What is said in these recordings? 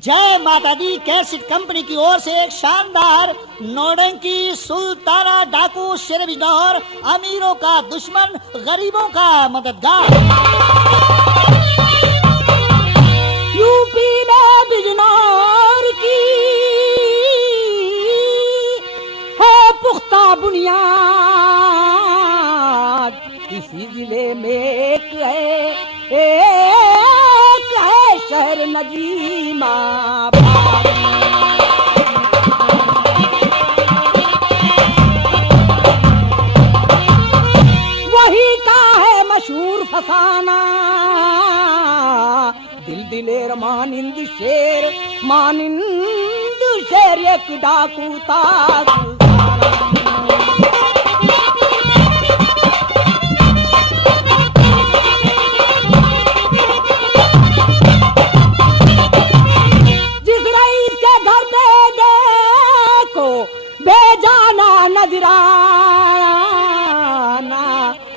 जय माता दी cassette company की ओर से एक शानदार नौटंकी सुल्ताना डाकू शेर बिजनौर, अमीरों का दुश्मन गरीबों का मददगार। यूपी में बिजनौर की है पुख्ता बुनियाद, इसी जिले में एक है शहर नजीमाबाद। वही का है मशहूर फसाना, दिल दिलेर मानिंद शेर एक डाकू था नजराना,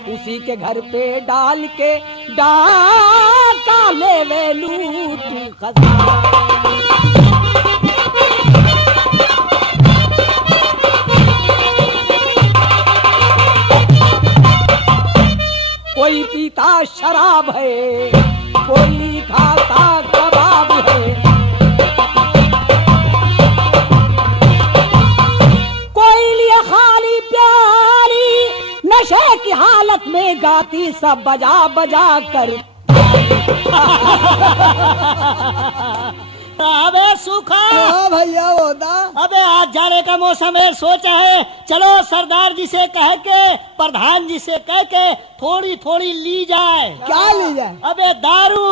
उसी के घर पे डाल के डाका ले वे लूट खजाना। कोई पीता शराब है, कोई खाता कबाब है, नशे की हालत में गाती सब बजा बजा कर। अबे सूखा भैया होता। अबे आज जाने का मौसम है, सोचा है चलो सरदार जी से कह के, प्रधान जी से कह के थोड़ी थोड़ी ली जाए। क्या ली जाए? अबे दारू।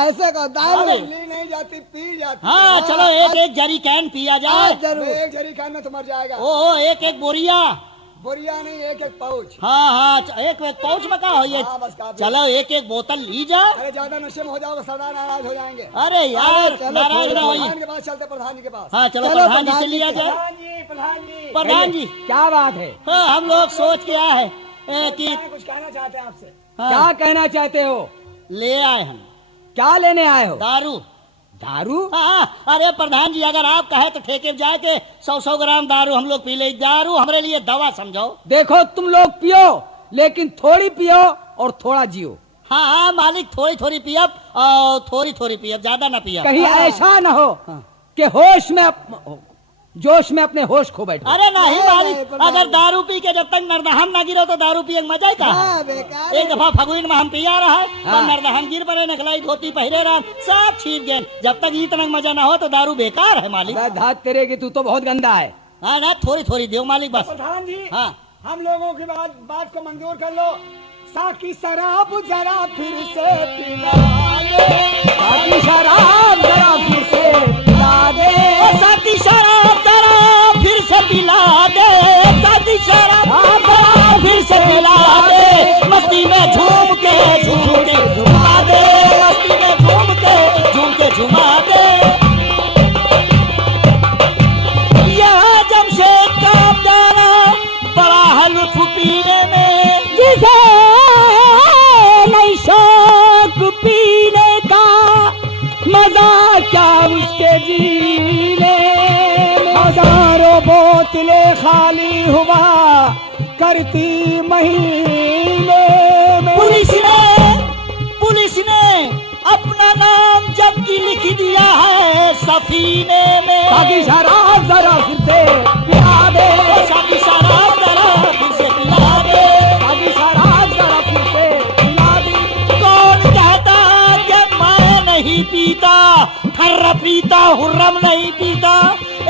ऐसे का दारू ली नहीं जाती, पी जाती। हाँ चलो एक एक जरी कैन पिया जाए। जरूर एक जरी कैन में तो मर जाएगा। ओ एक एक बोरिया नहीं, एक एक पाउच। हाँ एक एक पाउच में क्या हो ये। चलो एक एक बोतल ली जाए। अरे ज्यादा नशे में हो जाओगे सरदार नाराज हो जाएंगे। अरे यार नाराज ना होइए। प्रधान के पास चलते, प्रधान जी के पास। हाँ चलो प्रधान जी से लिया जाए। प्रधान जी क्या बात है? हाँ हम लोग सोच के आए हैं कि कुछ कहना चाहते हैं आपसे। क्या कहना चाहते हो? ले आए हम। क्या लेने आए हो? दारू। दारू? हाँ अरे प्रधान जी अगर आप कहे तो ठेके जाए के 100 ग्राम दारू हम लोग पी ले। दारू हमारे लिए दवा समझो। देखो तुम लोग पियो, लेकिन थोड़ी पियो और थोड़ा जियो। हाँ मालिक थोड़ी थोड़ी पियब और थोड़ी पियब, ज्यादा ना पियब। कहीं ऐसा न हो कि होश में जोश में अपने होश खो बैठो। अरे नहीं मालिक, अगर दारू पी के जब तक नरदहन ना गिरो तो दारू पिए मजा का। एक दफा फगुन में हम पिया रहा है, नरदहन गिर पड़े, नकलाई धोती पहरे रहा, सब छीन गए। जब तक इतना मजा ना हो तो दारू बेकार है मालिक। धात तेरे की, तू तो बहुत गंदा है। हाँ ना थोड़ी दो मालिक बस। प्रधान जी हाँ हम लोगों की बात को मंजूर कर लो। साकी शराब जरा फिर से पिला दे, साकी शराब जरा फिर से पिला दे, साकी शराब जरा फिर से पिला दे, साकी शराब फिर से पिला दे, मस्ती में झूम के झुमा दे, मस्ती में झूम के झुमा दे। यह जमशेद का गाना बड़ा हल्फ पीने में, जिसे नहीं शौक पीने का, मजा क्या उसके जीने में। हजारों बोतलें खाली हुआ करती महीने में। पुलिस ने अपना नाम जबकि लिख दिया है सफीने में। साकी शराब जरा फिर से पिला दे, साकी शराब जरा फिर से पिला दे, साकी शराब जरा फिर से पिला दे। कौन कहता कि मैं नहीं पीता, ठर्रा पीता हुर्रम नहीं पीता।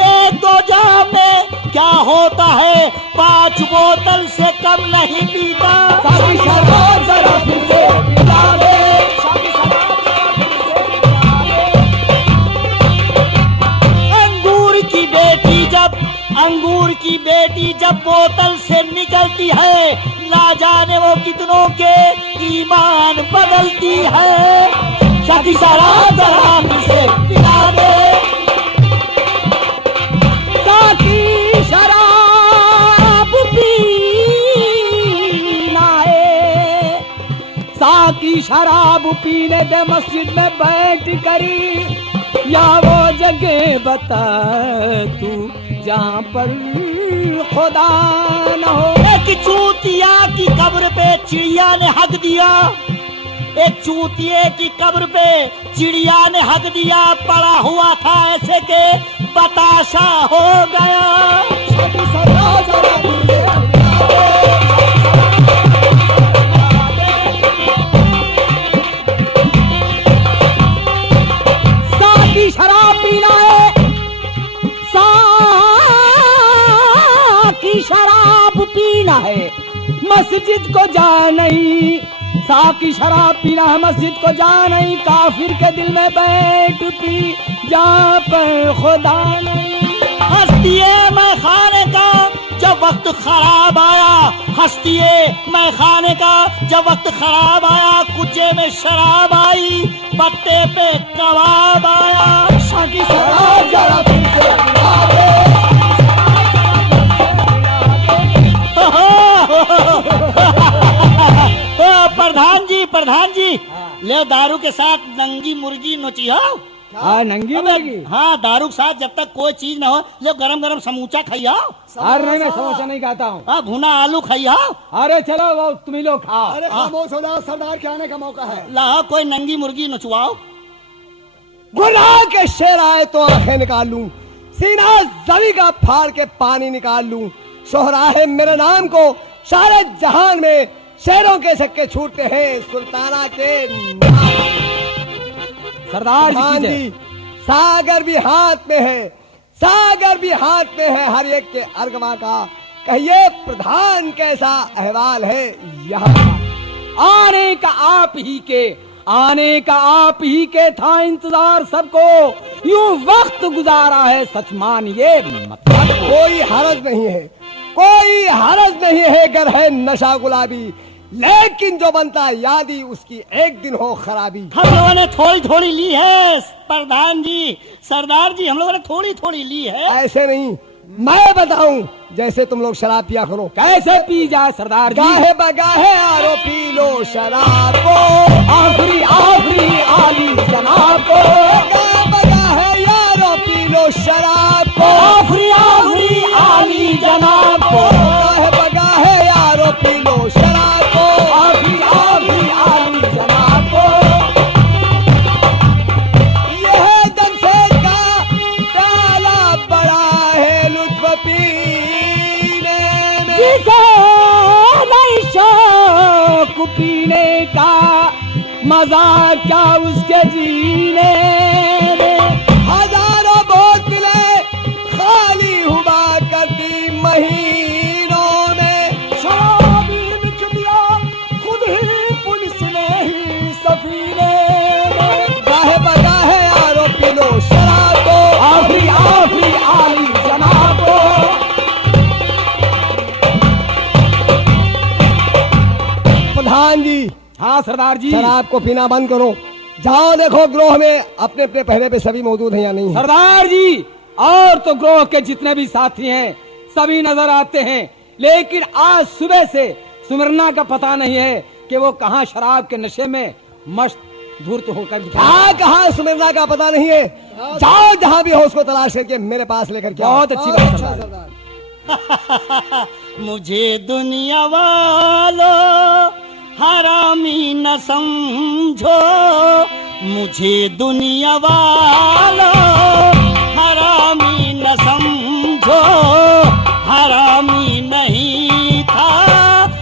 एक दो जाम में क्या होता है, 5 बोतल से कम नहीं पीता। साकी शराब जरा फिर से पिला दे, साकी शराब जरा फिर से पिला दे। अंगूर की बेटी जब बोतल से निकलती है, ना जाने वो कितनों के ईमान बदलती है। साकी शराब जरा फिर से पिला दे, साकी शराब पीना है, साकी शराब पीने दे मस्जिद में बैठ करी, या वो जगह बता तू जहाँ पर खुदा न हो। एक चूतिया की कब्र पे चिड़िया ने हक दिया, एक चूतिए की कब्र पे चिड़िया ने हक दिया, पड़ा हुआ था ऐसे के बताशा हो गया। साकी शराब पीना है, साकी शराब पीना है, मस्जिद को जा नहीं। साकी शराब पीना है, मस्जिद को जा नहीं। काफिर के दिल में बैठ पी जहाँ पर खुदा नहीं। हस्तिए मैं खाने का जब वक्त खराब आया, हस्तिए मैं खाने का जब वक्त खराब आया, कुचे में शराब आई, पत्ते पे कबाब आया। साकी शराब जरा फिर से पिला दे। प्रधान जी ले दारू के साथ नंगी मुर्गी नोचियो। हाँ, नंगी मुर्गी। हाँ, दारू के साथ जब तक कोई चीज ना हो ले गरम गरम समूचा खाइयो। अरे नहीं, मैं समोसा नहीं खाता हूँ। हाँ, भुना आलू खाइयो। अरे चलो वो तुम ही लोग खाओ। अरे खामोश हो जाओ, सरदार के आने का मौका है। लाओ कोई नंगी मुर्गी नचवाओ। गुनाह के शेर आए तो आंखें निकाल लूं, सीना जमी का फाड़ के पानी निकाल लूं। शोहरा है मेरे नाम को सारे जहान में, शेरों के छक्के छूटते हैं सुल्ताना के नाम। सरदार प्रधान जी, सागर भी हाथ में है, सागर भी हाथ में है हर एक के अर्गमा का। कहिए प्रधान कैसा अहवाल है यहाँ का। आने का आप ही के, आने का आप ही के था इंतजार सबको, यूं वक्त गुजारा है सच मानिए मतलब। कोई हरज नहीं है, कोई हरज नहीं है गर है नशा गुलाबी, लेकिन जो बनता यादी उसकी एक दिन हो खराबी। हम लोगों ने थोड़ी थोड़ी ली है प्रधान जी, सरदार जी, हम लोगों ने थोड़ी थोड़ी ली है। ऐसे नहीं, मैं बताऊं जैसे तुम लोग शराब पिया करो। कैसे पी जाए सरदार जी। गाहे बगाहे आरो पी लो शराब को, आखिरी आखिरी आली जनाब को। गाहे बगाहे यारो पी लो शराब को, आखिरी आखिरी आली जनाब को। गाहे बगाहे यारो पी लो शराब को, आखिरी आखिरी आली जनाब को। यह जमशेद का प्याला बड़ा है लुत्फ पीने में, जिसे नहीं शौक पीने का, मजा क्या उसके जीने में। हजारों बोतलें खाली हुआ करती महीनों में। शराबी लिख दिया खुद ही पुलिस ने ही सफीने में। गाहे बगाहे यारो पी लो शराब को, आखिरी आखिरी आली जनाब को। प्रधान जी, हाँ सरदार जी। शराब को पीना बंद करो। जाओ देखो ग्रोह में अपने अपने पहरे पे सभी मौजूद हैं या नहीं है। सरदार जी, और तो ग्रोह के जितने भी साथी हैं सभी नजर आते हैं, लेकिन आज सुबह से सुमरना का पता नहीं है कि वो कहाँ शराब के नशे में मस्त धूर्त होकर। क्या कहा सुमरना का पता नहीं है। जाओ जहाँ भी हो उसको तलाश करके मेरे पास लेकर के आओ। बहुत अच्छी बात सरदार। मुझे दुनिया वालों हरामी न समझो, मुझे दुनिया वालों हरामी न समझो, हरामी नहीं था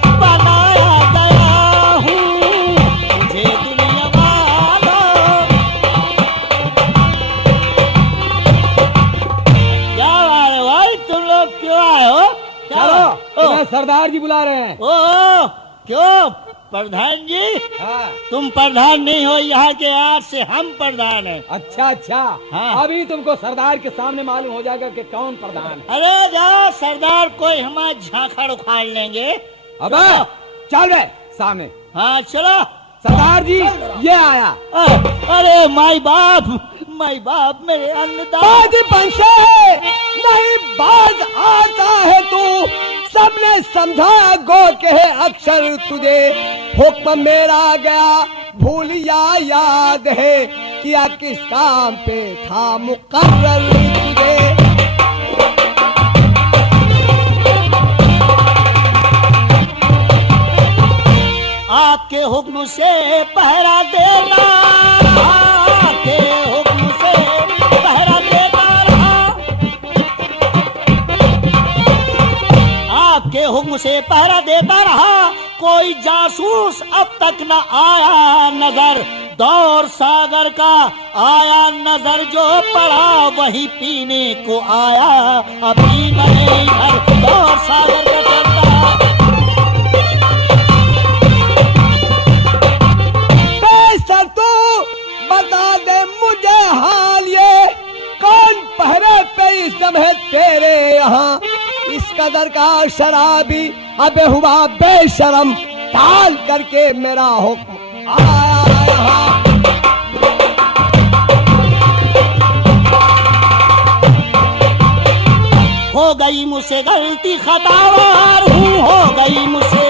बनाया गया हूँ, मुझे दुनिया वालों। क्या बात है भाई, तुम लोग क्यों आए हो? चलो, ओ, तुम्हें सरदार जी बुला रहे हैं। ओ, क्यों प्रधान जी? हाँ। तुम प्रधान नहीं हो यहाँ के, आज से हम प्रधान हैं। अच्छा अच्छा, हाँ। अभी तुमको सरदार के सामने मालूम हो जाएगा कि कौन प्रधान है। अरे जाओ, सरदार कोई हमारा झांखड़ उखाड़ लेंगे। अब चल बे सामने। हाँ चलो। सरदार जी ये आया। अरे माई बाप मेरे अन्नदाता। बाजपन से नहीं बाज आता है तू, सबने समझा गो के अक्षर तुझे, हुक्म मेरा गया भूलिया याद है किया किस काम पे था मुकर्रर तुझे। आपके हुक्म से पहरा देता रहा, आपके हुक्म से पहरा देता रहा, आपके हुक्म से पहरा देता रहा, कोई जासूस अब तक न आया नजर, दौर सागर का आया नजर, जो पड़ा वही पीने को आया, अभी नहीं इधर दौर सागर का चलता। बेशर तू बता दे मुझे हाल ये, कौन पहरे पे इस दम है तेरे यहाँ, इस कदर का शराबी अबे हुआ बेशरम, टाल करके मेरा हुक्म आया यहाँ। हो गई मुझसे गलती खतावार हूँ, हो गई मुझसे,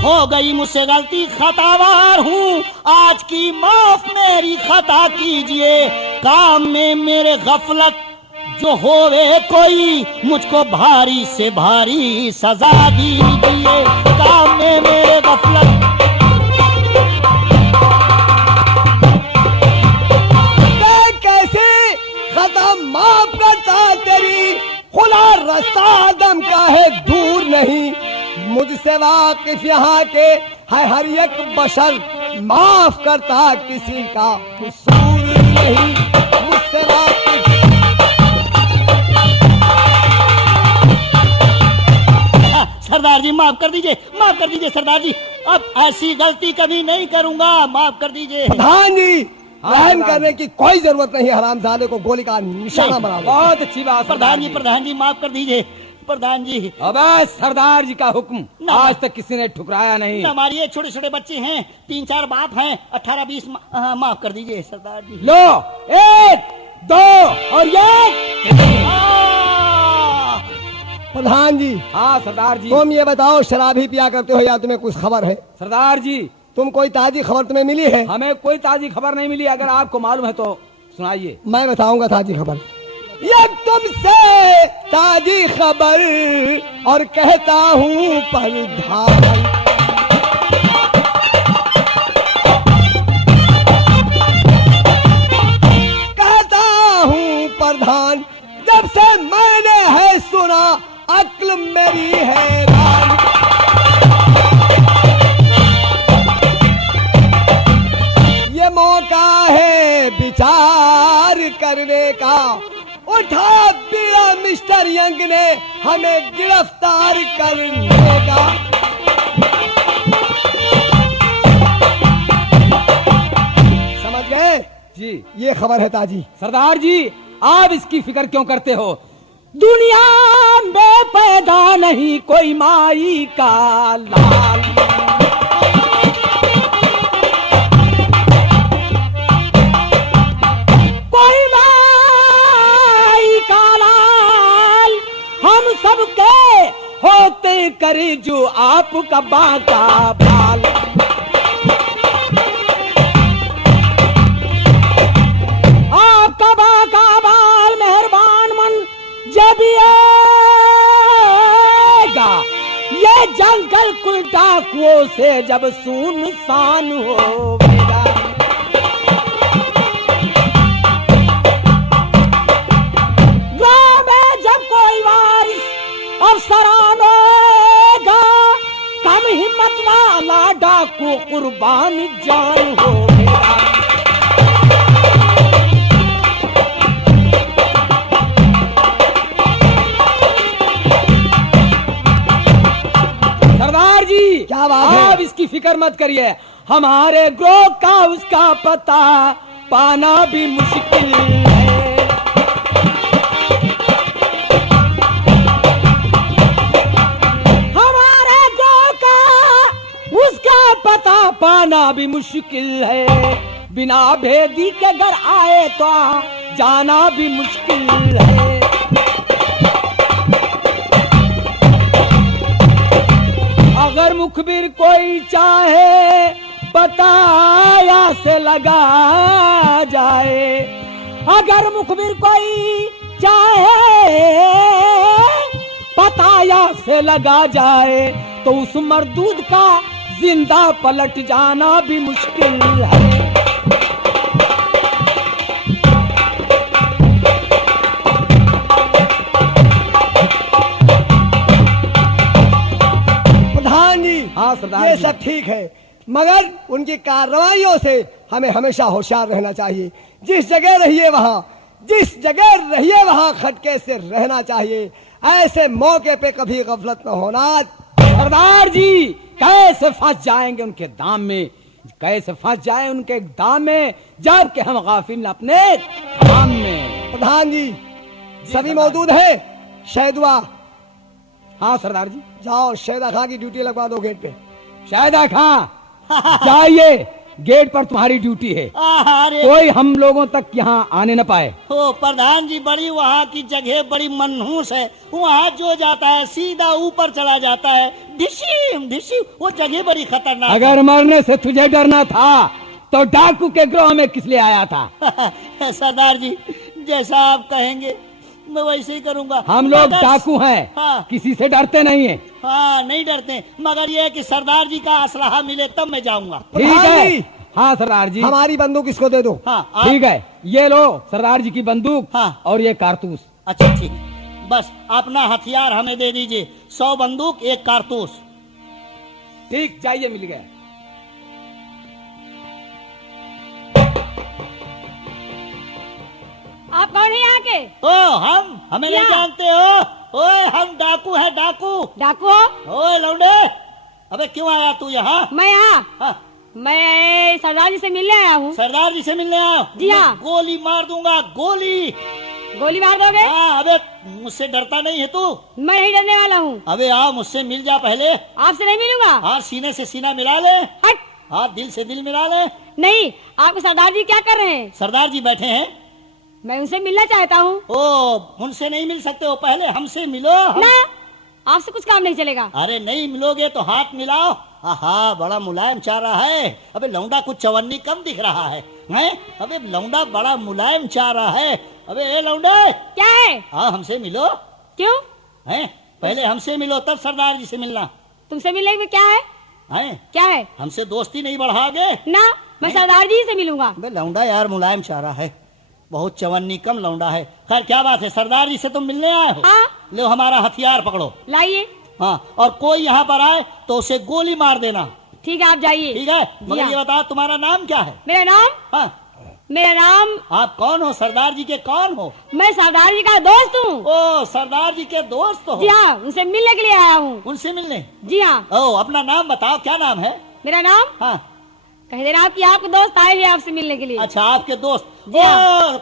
हो गई मुझसे गलती खतावार हूँ, आज की माफ मेरी खता कीजिए, काम में मेरे गफलत जो होवे कोई, मुझको भारी से भारी सजा दीजिए, काम में मेरे गफलत। कैसे खता माफ करता तेरी, खुला रास्ता आदम का है दूर नहीं, मुझसे वाकिफ यहाँ के है हर एक बशर, माफ करता किसी का कसूर नहीं, मुझसे वाकिफ। सरदार जी माफ कर दीजिए, माफ कर दीजिए सरदार जी, अब ऐसी गलती कभी नहीं करूंगा, माफ कर दीजिए। प्रधान जी रहम करने की कोई जरूरत नहीं, हरामजादे को गोली का निशाना बना दो। बहुत अच्छी बात प्रधान जी माफ कर दीजिए प्रधान जी। अबे सरदार जी का हुक्म आज तक किसी ने ठुकराया नहीं। हमारे छोटे छोटे बच्चे हैं, 3-4 बाप हैं, 18-20 माफ कर दीजिए सरदार जी। लो 1 2 और 1। प्रधान जी। हाँ सरदार जी। तुम ये बताओ शराब ही पिया करते हो या तुम्हें कुछ खबर है? सरदार जी तुम कोई ताजी खबर तुम्हें मिली है? हमें कोई ताजी खबर नहीं मिली, अगर आपको मालूम है तो सुनाइए। मैं बताऊंगा ताजी खबर, ये तुमसे ताजी खबर और कहता हूँ प्रधान, कहता हूँ प्रधान, जब से मैंने है सुना अक्ल मेरी हैरान, ये मौका है विचार करने का, उठा पीड़ा मिस्टर यंग ने हमें गिरफ्तार करने का। समझ गए जी। ये खबर है ताजी। सरदार जी आप इसकी फिक्र क्यों करते हो? दुनिया में पैदा नहीं कोई माई का लाल, कोई माई का लाल, हम सबके होते करे जो आपका बाका बाल, आपका बाका बाल मेहरबान मन जब आएगा, ये जंगल कुल डाकुओं से जब सुनसान होगा, गाँव में जब कोई वारिस अफसरान होगा, कम हिम्मत वाला डाकू कुर्बान जान होगा। सरदार जी क्या बात है? आप इसकी फिक्र मत करिए, हमारे ग्रोह का उसका पता पाना भी मुश्किल है, हमारे ग्रोह का उसका पता पाना भी मुश्किल है, बिना भेदी के घर आए तो जाना भी मुश्किल है। अगर मुखबिर कोई चाहे बताया से लगा जाए। अगर मुखबिर कोई चाहे बताया से लगा जाए तो उस मरदूद का जिंदा पलट जाना भी मुश्किल है। प्रधान जी, हाँ सरदार ये जी। सब ठीक है, मगर उनकी कार्रवाइयों से हमें हमेशा होशियार रहना चाहिए। जिस जगह रहिए वहाँ खटके से रहना चाहिए। ऐसे मौके पे कभी गफलत न होना। सरदार जी कैसे फंस जाएंगे उनके दाम में, कैसे फंस जाए उनके दाम में, जबकि हम गाफिल अपने काम में। प्रधान जी सभी मौजूद है। शहदुआ, हाँ सरदार जी। जाओ शहदा खां की ड्यूटी लगवा दो गेट पे। शायदा खां जाइए, गेट पर तुम्हारी ड्यूटी है। अरे कोई हम लोगों तक यहाँ आने न पाए। ओ प्रधान जी, बड़ी वहाँ की जगह बड़ी मनहूस है। वहाँ जो जाता है सीधा ऊपर चला जाता है। ढिशीम ढिशीम, वो जगह बड़ी खतरनाक अगर मरने से तुझे डरना था तो डाकू के ग्रोह में किस लिए आया था? है। सरदार जी जैसा आप कहेंगे मैं वैसे ही करूँगा। हम लोग मगर- डाकू हैं, हाँ। किसी से डरते नहीं है। हाँ नहीं डरते, मगर ये है कि सरदार जी का असलहा मिले तब मैं जाऊंगा। ठीक प्रधान है। जी, हाँ सरदार जी। हमारी बंदूक इसको दे दो। हाँ आप- ठीक है, ये लो सरदार जी की बंदूक हाँ। और ये कारतूस। अच्छा ठीक, बस अपना हथियार हमें दे दीजिए। 100 बंदूक 1 कारतूस। ठीक, चाहिए, मिल गया। आप कौन है यहाँ के? ओ हम हमें नहीं क्या? जानते हो? ओए हम डाकू है डाकू। डाकू हो? ओए लौंडे, अबे क्यों आया तू यहाँ? मैं यहाँ, हाँ, मैं सरदार जी से मिलने आया हूँ। सरदार जी से मिलने आया? जी हाँ। मैं गोली मार दूंगा, गोली। गोली मार दोगे? हाँ, अबे मुझसे डरता नहीं है तू? मैं नहीं डरने वाला हूँ। अबे आओ मुझसे मिल जा पहले। आपसे नहीं मिलूंगा। हाँ, सीने से सीना मिला ले। हट। हाँ, दिल से दिल मिला ले। नहीं, आपके सरदार जी क्या कर रहे हैं? सरदार जी बैठे हैं। मैं उनसे मिलना चाहता हूँ। ओ, उनसे नहीं मिल सकते हो, पहले हमसे मिलो। ना, आपसे कुछ काम नहीं चलेगा। अरे नहीं मिलोगे तो हाथ मिलाओ। आहा, बड़ा मुलायम चारा है। अबे लौंडा कुछ चवन्नी कम दिख रहा है, हैं? अबे लौंडा बड़ा मुलायम चारा है। अबे ए लौंडे, क्या है? हाँ हमसे मिलो। क्यों? हैं? पहले हमसे मिलो तब सरदार जी से मिलना। तुमसे मिलने में क्या है? हैं? क्या है? हमसे दोस्ती नहीं बढ़ाओगे? ना, मैं सरदार जी से मिलूंगा। अबे लौंडा यार मुलायम चारा है, बहुत चवन्नी कम लौंडा है। खैर क्या बात है, सरदार जी से तुम मिलने आए हो? हाँ। लो हमारा हथियार पकड़ो। लाइए। हाँ, और कोई यहाँ पर आए तो उसे गोली मार देना। ठीक है, आप जाइए। ठीक है, जी मगर हाँ। ये बताओ तुम्हारा नाम क्या है? मेरा नाम? हाँ, मेरा नाम, आप कौन हो? सरदार जी के कौन हो? मैं सरदार जी का दोस्त हूँ। ओ, सरदार जी के दोस्त हो? जी हाँ, उनसे मिलने के लिए आया हूँ। उनसे मिलने? जी हाँ। ओ, अपना नाम बताओ, क्या नाम है? मेरा नाम? हाँ, कह देना आपकी आपके दोस्त आए हैं आपसे मिलने के लिए। अच्छा आपके दोस्त। जी हाँ। ओ,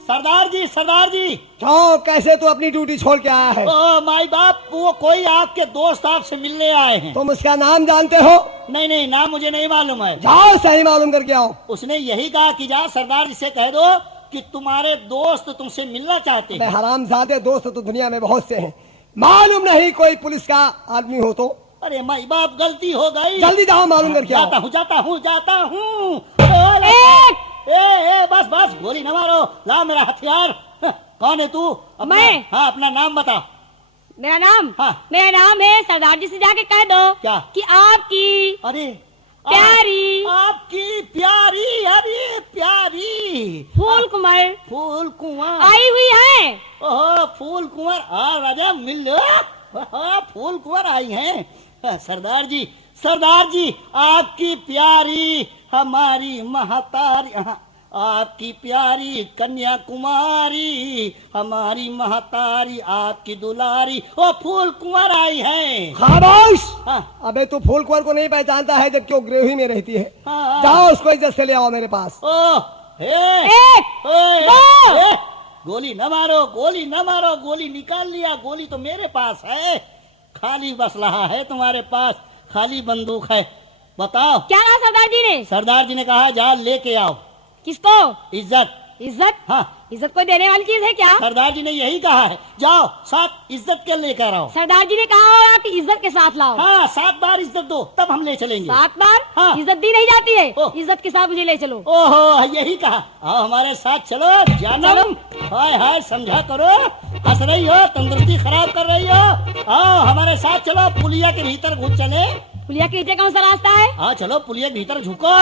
सरदार जी, सरदार जी। क्यों, कैसे तू अपनी ड्यूटी छोड़ के आया है? ओ माई बाप, वो कोई आपके दोस्त आपसे मिलने आए हैं। तुम उसका नाम जानते हो? नहीं नहीं, नाम मुझे नहीं मालूम है। जाओ सही मालूम करके आओ। उसने यही कहा कि जा सरदार जी से कह दो कि तुम्हारे दोस्त तुमसे मिलना चाहते मैं हैं। हरामजादे दोस्त तो दुनिया में बहुत से हैं, मालूम नहीं कोई पुलिस का आदमी हो तो। अरे माई बाप, गलती हो गई। जल्दी जाओ, मालूम करके आओ। जाता हूँ जाता हूँ जाता हूँ। बस बस, गोली न मारो, ला मेरा हथियार। कौन है तू? मैं? हाँ, अपना नाम बता। मेरा नाम? हाँ। मेरा नाम है, सरदार जी से जाके कह दो क्या? कि आपकी अरे प्यारी, आपकी प्यारी, अरे प्यारी फूल कुंवर फूल कुंवर आई हुई है। ओह, फूल कुंवर आ राजा, मिल लो। ओह, फूल कुंवर आई हैं। सरदार जी, सरदार जी, आपकी प्यारी हमारी महतारी, आपकी प्यारी कन्याकुमारी हमारी महतारी, आपकी दुलारी, ओ फूल कुंवर आई है। खामोश! हाँ। अबे तू फूल कुंवर को नहीं पहचानता है, जबकि वो ग्रेवी में रहती है। हाँ। जाओ उसको इज्जत से ले आओ मेरे पास। ओ, एक, ओए, दो। ए, गोली न मारो, गोली न मारो, गोली निकाल लिया, गोली तो मेरे पास है। खाली बसलहा है तुम्हारे पास, खाली बंदूक है। बताओ। क्या कहा सरदार जी ने? सरदार जी ने कहा जा लेके आओ किसको? इज्जत। इज्जत? हाँ इज्जत कोई देने वाली चीज है क्या? सरदार जी ने यही कहा है, जाओ 7 इज्जत के लेकर आओ। सरदार जी ने कहा होगा कि इज्जत के साथ लाओ। हाँ 7 बार इज्जत दो तब हम ले चलेंगे। 7 बार? हाँ। इज्जत दी नहीं जाती है, ओह। इज्जत के साथ मुझे ले चलो। ओहो यही कहा, आओ हमारे साथ चलो जानम। हाय हाय समझा करो, हंस रही हो, तंदुरुस्ती खराब कर रही हो। आओ हमारे साथ चलो, पुलिया के भीतर घुस चले। पुलिया के नीचे कौन सा रास्ता है? हाँ चलो पुलिया के भीतर झुको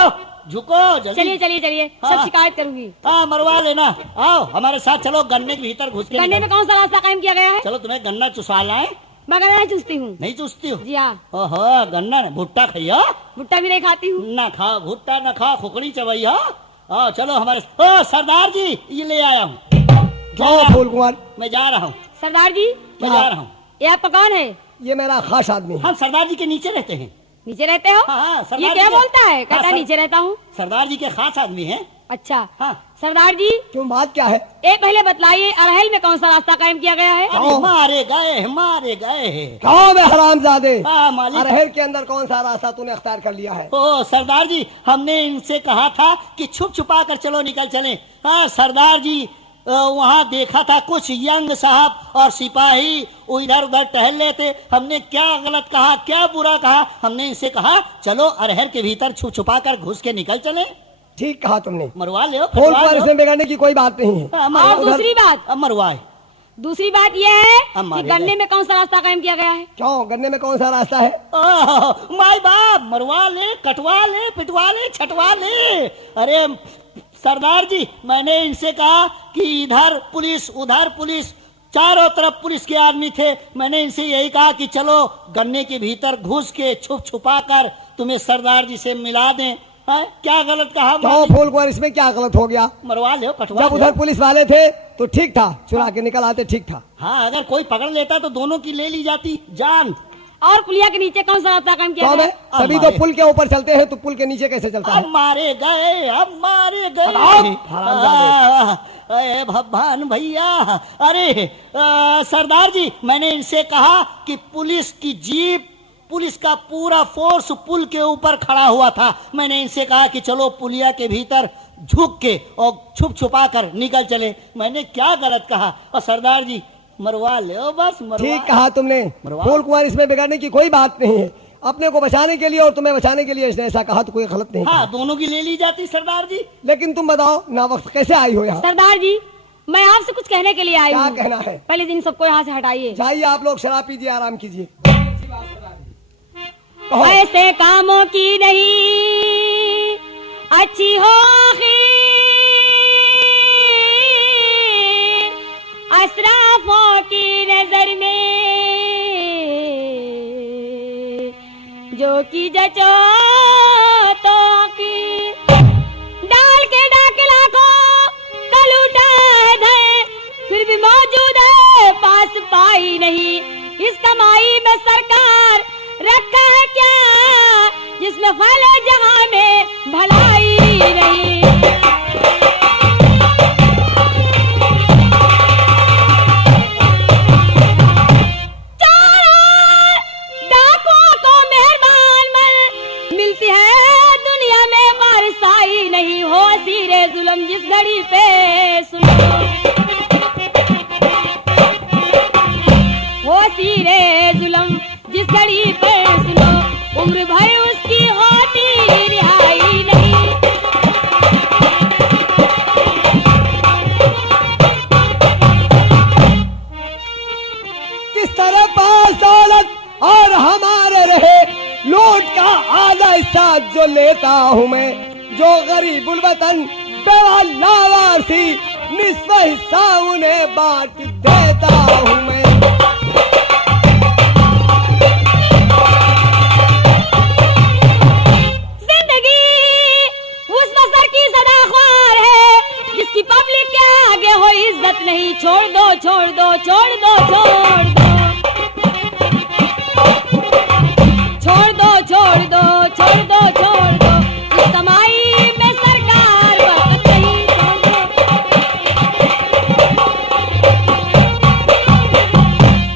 झुको जल्दी। चलिए चलिए चलिए, सब हाँ। शिकायत करूंगी। हाँ मरवा लेना। आओ हमारे साथ चलो, गन्ने के भीतर घुस के गन्ने में निकलो। कौन सा रास्ता कायम किया गया है? चलो तुम्हें गन्ना चुसा लाए। मगर मैं चूसती हूँ। नहीं चूसती हो? जी हाँ। ओहो गन्ना नहीं, भुट्टा खाइयो। भुट्टा भी नहीं खाती हूँ। ना खा भुट्टा, ना खा खुकड़ी चबैया। हाँ चलो हमारे। ओ सरदार जी ये ले आया हूँ। जाओ फूल कुमार, मैं जा रहा हूँ, सरदार जी मैं जा रहा हूँ। ये आपका कौन है? ये मेरा खास आदमी है। हम सरदार जी के नीचे रहते हैं। नीचे रहते हो? हाँ, सरदार ये जी क्या के- बोलता है? हाँ, कहता है नीचे रहता हूँ। सरदार जी के खास आदमी हैं। अच्छा हाँ सरदार जी, क्यों, बात क्या है? एक पहले बतलाइए, अरहल में कौन सा रास्ता कायम किया गया है? अरे मारे गए मारे गए। गाँव में हरामजादे, हाँ मालिक। अरहर के अंदर कौन सा रास्ता तूने अख्तियार कर लिया है? ओ सरदार जी, हमने इनसे कहा था कि छुप छुपा कर चलो निकल चले। हाँ सरदार जी, वहाँ देखा था कुछ यंग साहब और सिपाही वो इधर उधर टहल रहे थे। हमने क्या गलत कहा, क्या बुरा कहा? हमने इनसे कहा चलो अरहर के भीतर छुप छुपा कर घुस के निकल चले। ठीक कहा तुमने। मरवा ले फूल कुमार, इसमें बिगड़ने की कोई बात नहीं है। और दूसरी बात, मरवाए। दूसरी बात यह है अब कि मारे गन्ने गए। में कौन सा रास्ता कायम किया गया है? क्यों, गन्ने में कौन सा रास्ता है? माय बाप, मरवा ले, कटवा ले, पिटवा ले, छटवा ले। अरे सरदार जी, मैंने इनसे कहा कि इधर पुलिस उधर पुलिस, चारों तरफ पुलिस के आदमी थे। मैंने इनसे यही कहा कि चलो गन्ने के भीतर घुस के छुप छुपा कर तुम्हें सरदार जी से मिला दें। हाँ, क्या गलत कहा? क्यों फूल कुमार, इसमें क्या गलत हो गया? मरवा ले, कटवा जब ले। उधर पुलिस वाले थे तो ठीक था, चुरा के निकल आते, ठीक था। हाँ अगर कोई पकड़ लेता तो दोनों की ले ली जाती जान। और पुलिया के नीचे कौन सा रास्ता कायम किया क्यों गया है? है? सभी तो पुल के ऊपर चलते हैं, तो पुल के नीचे कैसे चलता अब है? मारे गए, अब मारे गए। हरामजादे। अरे भगवान भैया। अरे सरदार जी, मैंने इनसे कहा कि पुलिस की जीप, पुलिस का पूरा फोर्स पुल के ऊपर खड़ा हुआ था। मैंने इनसे कहा कि चलो पुलिया के भीतर झुक के और छुप छुपा कर निकल चले। मैंने क्या गलत कहा? और सरदार जी मरवा ले बस, मरवा। ठीक कहा तुमने मरवा। फूल कुमार, इसमें बिगड़ने की कोई बात नहीं है। अपने को बचाने के लिए और तुम्हें बचाने के लिए इसने ऐसा कहा तो कोई गलत नहीं हाँ कहा। दोनों की ले ली जाती सरदार जी। लेकिन तुम बताओ ना, वक्त कैसे आई हो यहाँ? सरदार जी, मैं आपसे कुछ कहने के लिए आई क्या हूँ। कहना है? पहले दिन सबको यहाँ से हटाइए। जाइए आप लोग, शराब पीजिए, आराम कीजिए। ऐसे कामों की नहीं अच्छी होगी अशराफों की नजर में, जो की जचो तो की डाल के डाकला को कल उठा है, फिर भी मौजूद है पास पाई नहीं। इस कमाई में सरकार रखा है क्या, जिसमें फल जहां में भलाई नहीं। चोर डाकुओं को मेहरबान मन मिलती है दुनिया में, वारिसाई नहीं हो सीरे जुल्म जिस घड़ी पे सुनो, हो सीरे जुल्म जिस घड़ी पर सुनो, उम्र भर उसकी होती रिहाई नहीं। किस तरह पास दौलत और हमारे रहे, लूट का आधा हिस्सा जो लेता हूँ मैं, जो गरीबुल वतन बेवासी निस्फ हिस्सा उन्हें बांट देता हूँ मैं। जिसकी पब्लिक के आगे हो इज्जत नहीं, छोड़ दो छोड़ दो छोड़ दो छोड़ दो छोड़ दो छोड़ दो छोड़ दो छोड़ दो, इस कमाई में सरकार बरकत नहीं, छोड़ दो।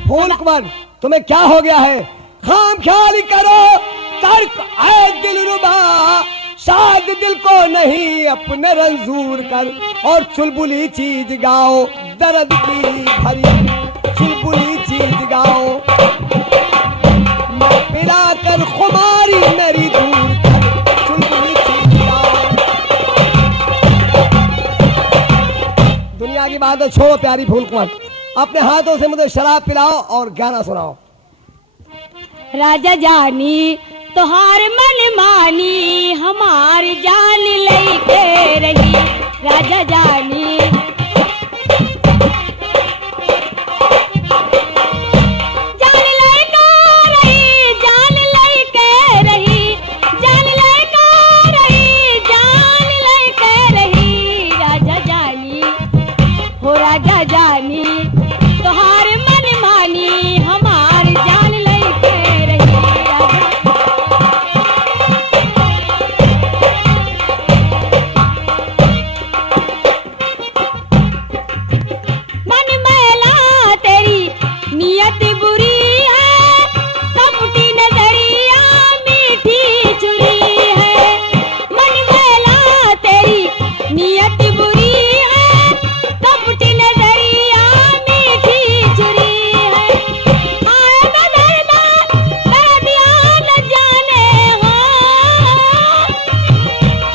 फूल कुमार, तुम्हें क्या हो गया है? खाम ख्याली करो, तर्क आए दिलरुबा, शाद दिल को नहीं अपने रंजूर कर और चुलबुली चीज गाओ दर्द की भरी चुलबुली चीज गाओ मैं पिला कर खुमारी मेरी दूर कर चुलबुली चीज गाओ। दुनिया की बात है छोड़ो प्यारी फूल कुंवर, अपने हाथों से मुझे शराब पिलाओ और गाना सुनाओ। राजा जानी तोहार मन मानी हमार जान लेके रही। राजा जानी जान लेके रही जान लेके रही जान लेके रही जान लेके रही। राजा जानी हो राजा जानी तोहार मन मानी हमार जान लेके रही। मन मैला तेरी नियत बुरी है कपटी नजरिया मीठी छुरी है। मन मैला तेरी नियत बुरी है कपटी नजरिया मीठी छुरी है। आए बदरदा दर्दिया न जाने हो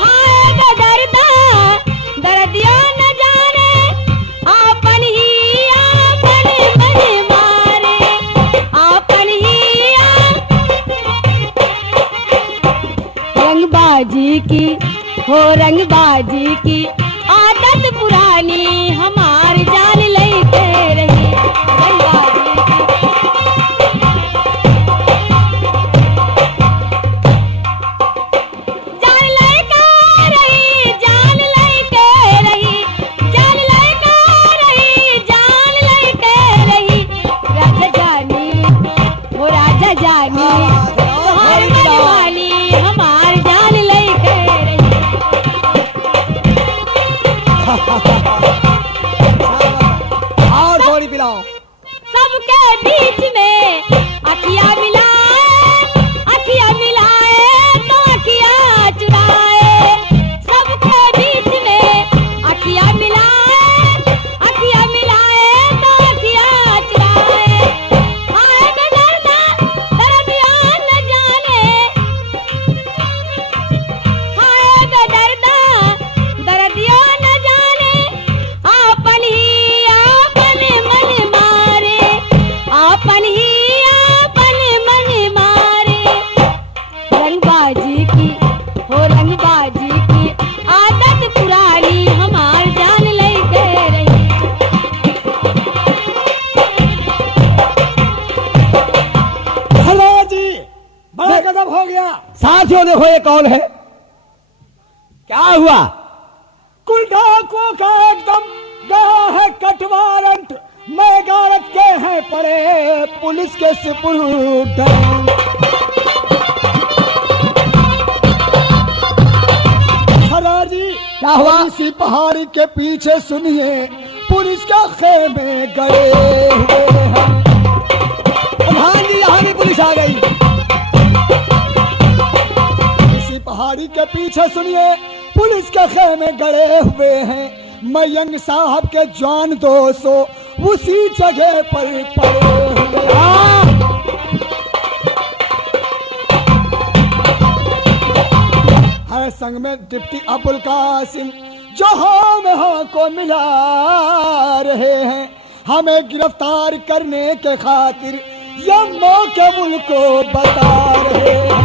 आए बदरदा दर्दिया न जाने आपन ही आपन मन मारे आपन ही रंगबाजी की हो रंगबाजी की आदत पुरानी हमार जान लेके रही। रंगबाजी जान लेके रही जान लेके रही जान लेके रही जान लेके रही। राजा जानी वो राजा जानी तोहार मन वाली हमार जान लेके रही। और थोड़ी पिलाओ। सबके बीच में अखिया मिलाए तो अखिया चुराए। सबके बीच में अखिया मिलाए तो अखिया चुराए। आए बेदर्दा दर्दिया न जाने आए बेदर्दा दर्दिया न जाने आपन ही आपन मन मारे आपन ही आपन मन मारे। रंगबाजी की हो रंगबाजी की आदत पुरानी हमार जान लेके रही। हेलो जी, बड़ा गजब हो गया। साथियों देखो ये कौन है? क्या हुआ? कुल डाकुओं का एकदम गया है कट वारंट। मैं गारत के हैं पड़े पुलिस के सुपुर्द। सरदार जी क्या हुआ? इसी पहाड़ी के पीछे सुनिए पुलिस के खेमे गए हुए हैं। प्रधान जी यहाँ भी पुलिस आ गई। इसी पहाड़ी के पीछे सुनिए पुलिस के खेमे गड़े हुए हैं। मयंग साहब के जवान 200 उसी जगह पर पड़े हुए हैं। संग में डिप्टी अबुल कासिम जो हम को मिला रहे हैं। हमें गिरफ्तार करने के खातिर ये मौके उनको बता रहे हैं।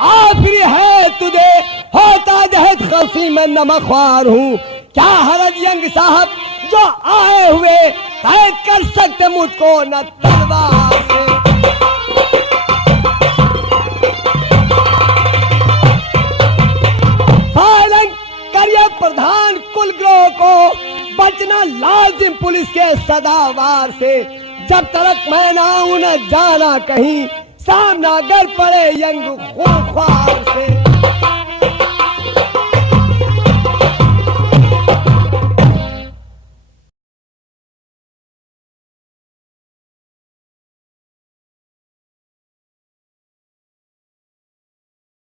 आखिरी है तुझे होता जहद खसी में नमख्वार हूँ। क्या हरज यंग साहब जो आए हुए कैद कर सकते मुझको न तलवार से। फायरिंग करिए प्रधान कुलग्रोह को बचना लाजिम पुलिस के सदावार से। जब तक मैं ना हूं न जाना कहीं सामना गर पड़े यंग खूंखार से।